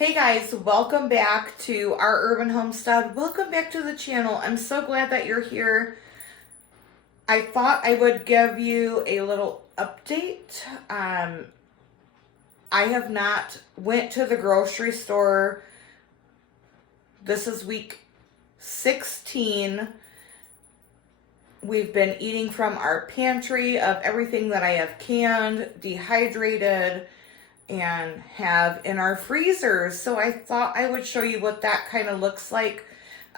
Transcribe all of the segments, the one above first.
Hey guys, welcome back to our urban homestead. Welcome back to the channel. I'm so glad that you're here. I thought I would give you a little update. I have not went to the grocery store. This is week 16. We've been eating from our pantry of everything that I have canned, dehydrated, and have in our freezers. So I thought I would show you what that kind of looks like.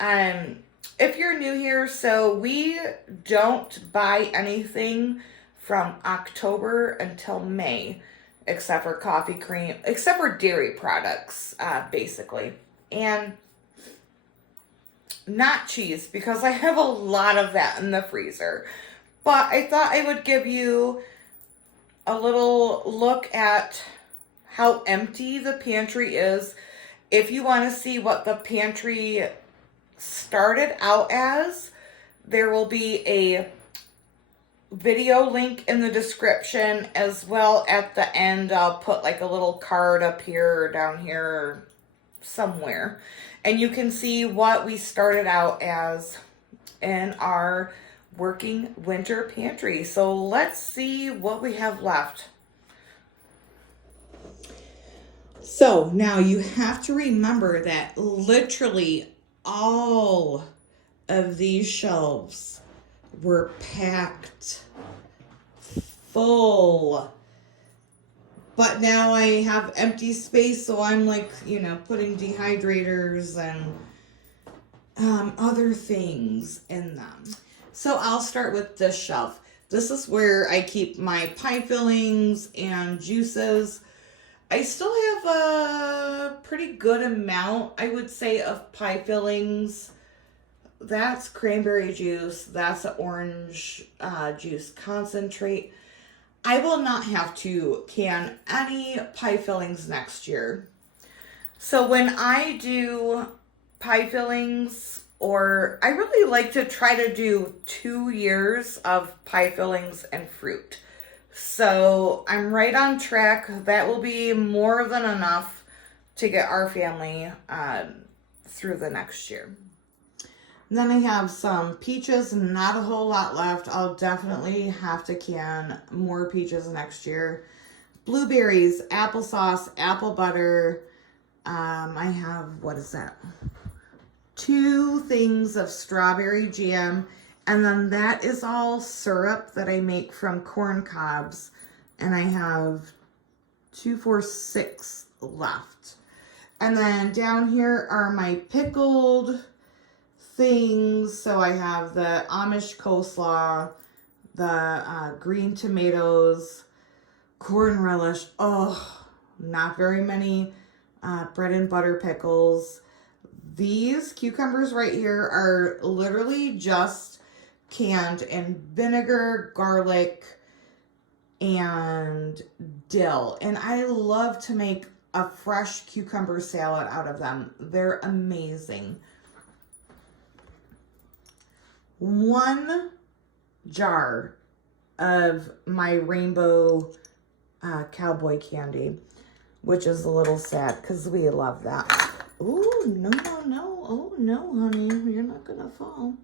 If you're new here, so we don't buy anything from October until May, except for coffee cream, except for dairy products, basically. And not cheese, because I have a lot of that in the freezer. But I thought I would give you a little look at how empty the pantry is. If you want to see what the pantry started out as, there will be a video link in the description, as well at the end I'll put like a little card up here or down here or somewhere, and you can see what we started out as in our working winter pantry. So let's see what we have left. So now you have to remember that literally all of these shelves were packed full. But now I have empty space, so I'm like, putting dehydrators and other things in them. So I'll start with this shelf. This is where I keep my pie fillings and juices. I still have a pretty good amount, I would say, of pie fillings. That's cranberry juice. That's an orange juice concentrate. I will not have to can any pie fillings next year. So when I do pie fillings, or I really like to try to do 2 years of pie fillings and fruit. So I'm right on track. That will be more than enough to get our family through the next year. And then I have some peaches, not a whole lot left. I'll definitely have to can more peaches next year. Blueberries, applesauce, apple butter. I have, 2 things of strawberry jam. And then that is all syrup that I make from corn cobs. And I have 2, 4, 6 left. And then down here are my pickled things. So I have the Amish coleslaw, the green tomatoes, corn relish. Oh, not very many bread and butter pickles. These cucumbers right here are literally just canned in vinegar, garlic, and dill. And I love to make a fresh cucumber salad out of them. They're amazing. 1 jar of my rainbow cowboy candy, which is a little sad because we love that. Ooh, no. Oh, no, honey. You're not going to fall.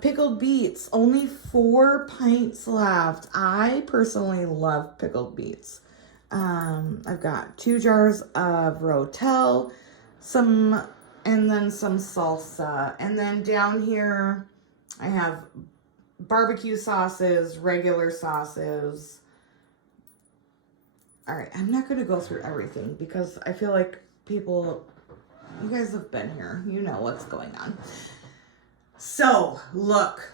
Pickled beets, only 4 pints left. I personally love pickled beets. I've got 2 jars of Rotel, and then some salsa. And then down here, I have barbecue sauces, regular sauces. All right, I'm not going to go through everything because I feel like you guys have been here. You know what's going on. So, look,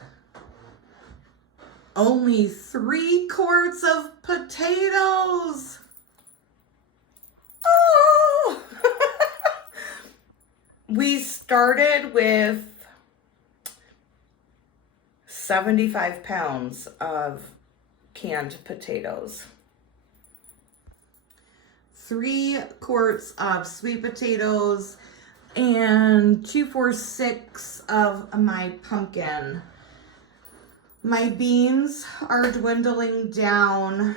only 3 quarts of potatoes. Oh! We started with 75 pounds of canned potatoes. 3 quarts of sweet potatoes, and 2, 4, 6 of my pumpkin. My beans are dwindling down.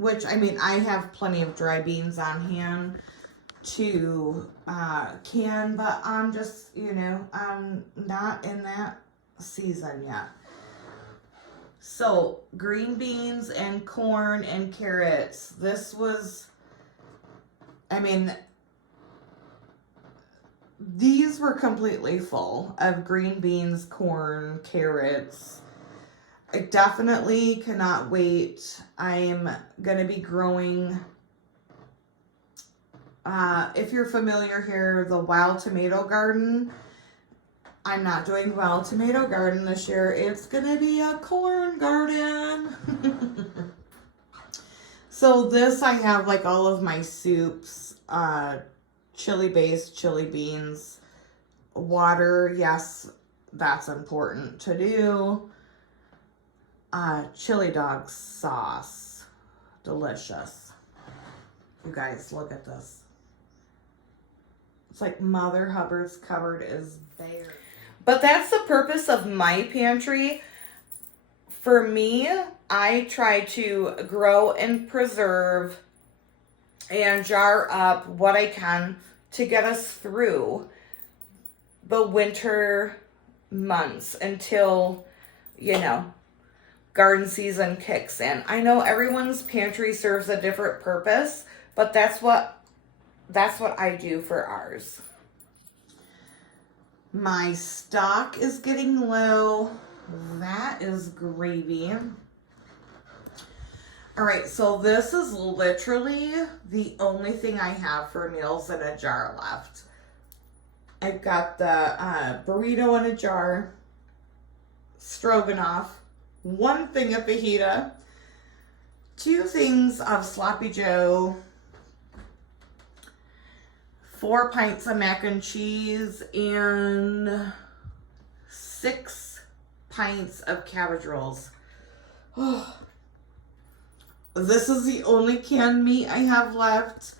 which, I mean, I have plenty of dry beans on hand to can, but I'm just, you know, I'm not in that season yet. So, green beans and corn and carrots. This was, I mean, these were completely full of green beans, corn, carrots. I definitely cannot wait. I'm going to be growing, if you're familiar here, the wild tomato garden. I'm not doing wild tomato garden this year. It's going to be a corn garden. So this, I have like all of my soups, chili-based chili beans, water, yes, that's important to do. Chili dog sauce, delicious. You guys, look at this. It's like Mother Hubbard's cupboard is bare. But that's the purpose of my pantry. For me, I try to grow and preserve and jar up what I can to get us through the winter months until, you know, garden season kicks in. I know everyone's pantry serves a different purpose, but that's what I do for ours. My stock is getting low. That is gravy. All right, so this is literally the only thing I have for meals in a jar left. I've got the burrito in a jar, stroganoff, 1 thing of fajita, 2 things of sloppy joe, 4 pints of mac and cheese, and 6 pints of cabbage rolls. Oh, this is the only canned meat I have left.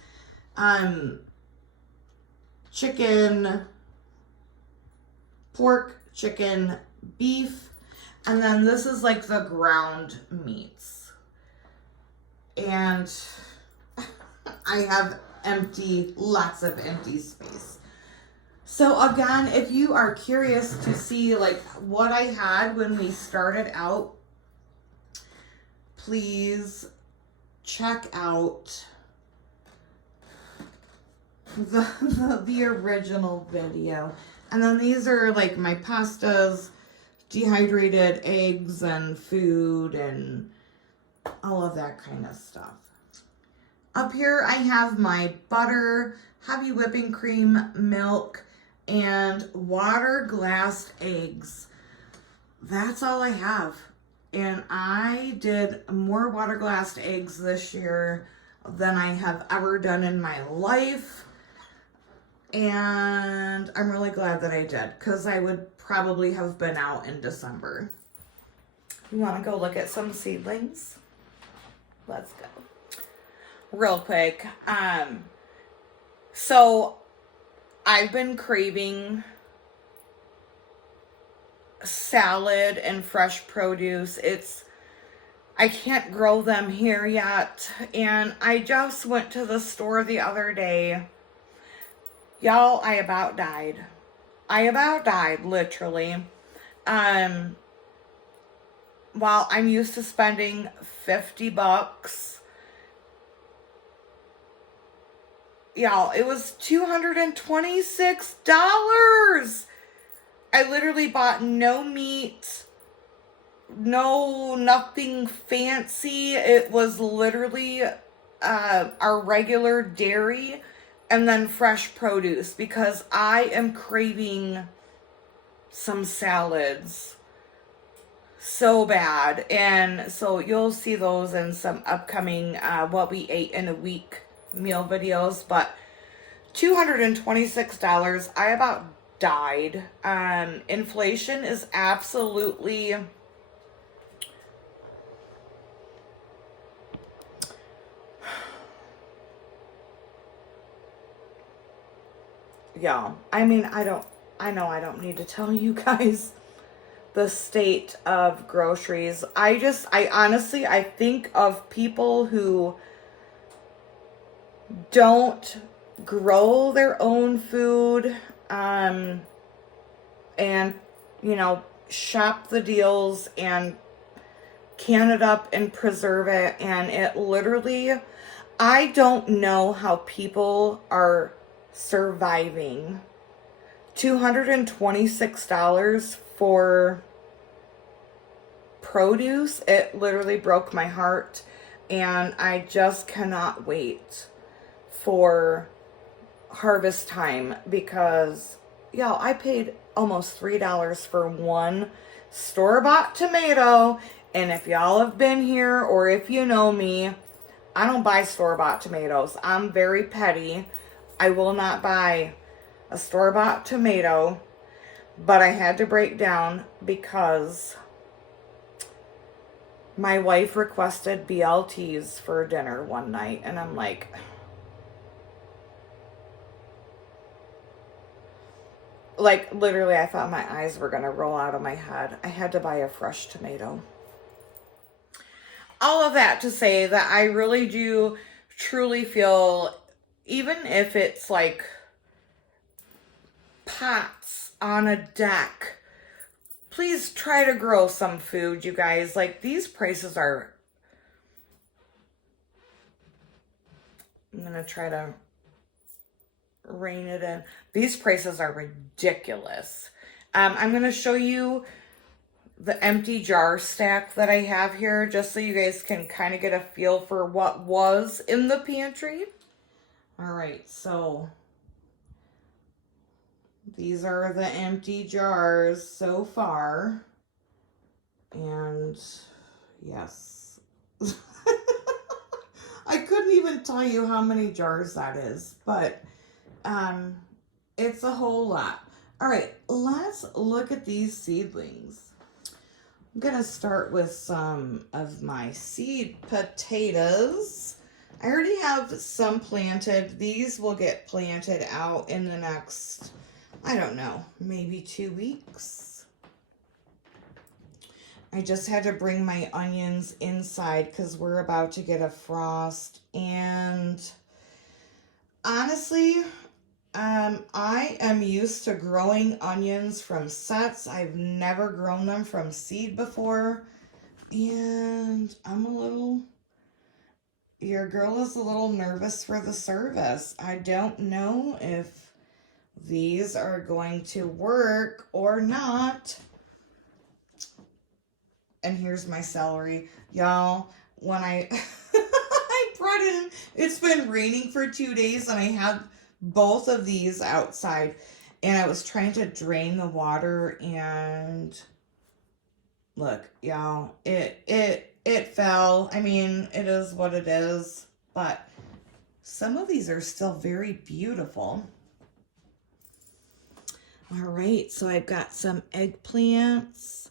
Chicken, pork, chicken, beef, and then this is like the ground meats. And I have lots of empty space. So again, if you are curious to see like what I had when we started out, please check out the original video. And then these are like my pastas, dehydrated eggs and food and all of that kind of stuff. Up here I have my butter, heavy whipping cream, milk, and water glassed eggs. That's all I have. And I did more water glassed eggs this year than I have ever done in my life. And I'm really glad that I did, because I would probably have been out in December. You want to go look at some seedlings? Let's go. Real quick. So I've been craving salad and fresh produce. I can't grow them here yet. And I just went to the store the other day. Y'all, I about died. Literally. While I'm used to spending $50, y'all, it was $226. I literally bought no meat, nothing fancy. It was literally our regular dairy and then fresh produce, because I am craving some salads so bad. And so you'll see those in some upcoming what we ate in a week meal videos. But $226, I about died. Inflation is absolutely yeah. I mean, I know I don't need to tell you guys, the state of groceries. I honestly, I think of people who don't grow their own food, and, you know, shop the deals and can it up and preserve it. And it literally, I don't know how people are surviving. $226 for produce. It literally broke my heart. And I just cannot wait for harvest time because, y'all, I paid almost $3 for one store-bought tomato. And if y'all have been here or if you know me, I don't buy store-bought tomatoes. I'm very petty. I will not buy a store-bought tomato, but I had to break down because my wife requested BLTs for dinner one night, and I'm like, literally, I thought my eyes were gonna roll out of my head. I had to buy a fresh tomato. All of that to say that I really do truly feel, even if it's like pots on a deck, please try to grow some food, you guys. Like, these prices are, I'm gonna try to rein it in. These prices are ridiculous. I'm gonna show you the empty jar stack that I have here, just so you guys can kind of get a feel for what was in the pantry. All right, so these are the empty jars so far. And yes, I couldn't even tell you how many jars that is, but it's a whole lot. All right, let's look at these seedlings. I'm gonna start with some of my seed potatoes. I already have some planted. These will get planted out in the next, I don't know, maybe 2 weeks. I just had to bring my onions inside because we're about to get a frost. And honestly, I am used to growing onions from sets. I've never grown them from seed before. And your girl is a little nervous for the service. I don't know if these are going to work or not. And here's my celery. Y'all, when I brought it in, it's been raining for 2 days and I had both of these outside and I was trying to drain the water and look, y'all, it fell. I mean, it is what it is, but some of these are still very beautiful. All right, so I've got some eggplants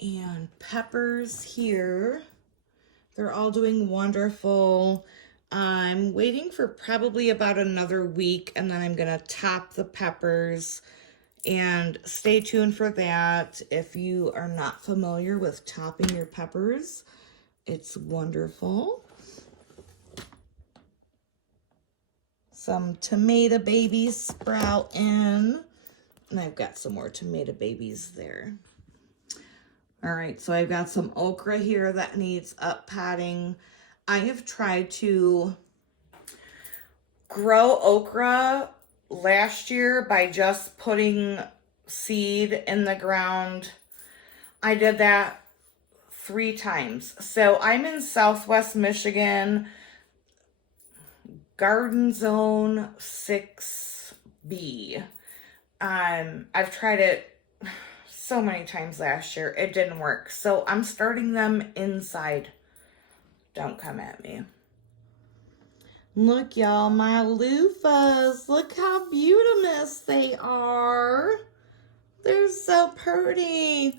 and peppers here. They're all doing wonderful. I'm waiting for probably about another week, and then I'm gonna top the peppers, and stay tuned for that. If you are not familiar with topping your peppers, it's wonderful. Some tomato babies sprout in, and I've got some more tomato babies there. All right, so I've got some okra here that needs up potting. I have tried to grow okra last year by just putting seed in the ground. I did that 3 times. So I'm in Southwest Michigan, Garden Zone 6B. I've tried it so many times last year. It didn't work. So I'm starting them inside. Don't come at me. Look, y'all, my loofahs. Look how beautimous they are. They're so pretty.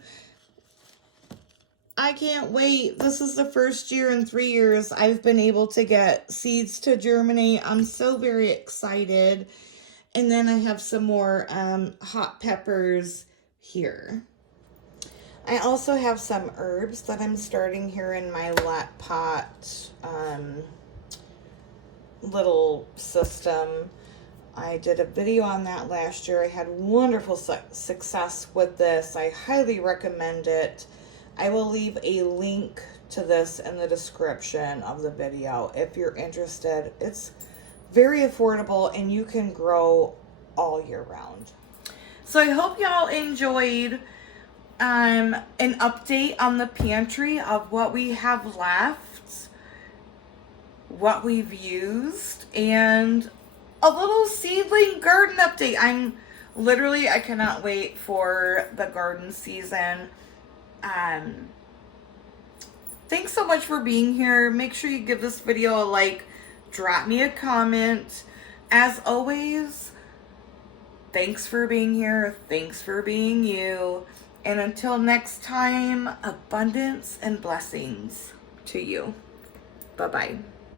I can't wait. This is the first year in 3 years I've been able to get seeds to germinate. I'm so very excited. And then I have some more hot peppers here. I also have some herbs that I'm starting here in my Lat Pot little system. I did a video on that last year. I had wonderful success with this. I highly recommend it. I will leave a link to this in the description of the video if you're interested. It's very affordable and you can grow all year round. So I hope y'all enjoyed an update on the pantry of what we have left, what we've used, and a little seedling garden update. I cannot wait for the garden season. Thanks so much for being here. Make sure you give this video a like, drop me a comment. As always, thanks for being here. Thanks for being you. And until next time, abundance and blessings to you. Bye-bye.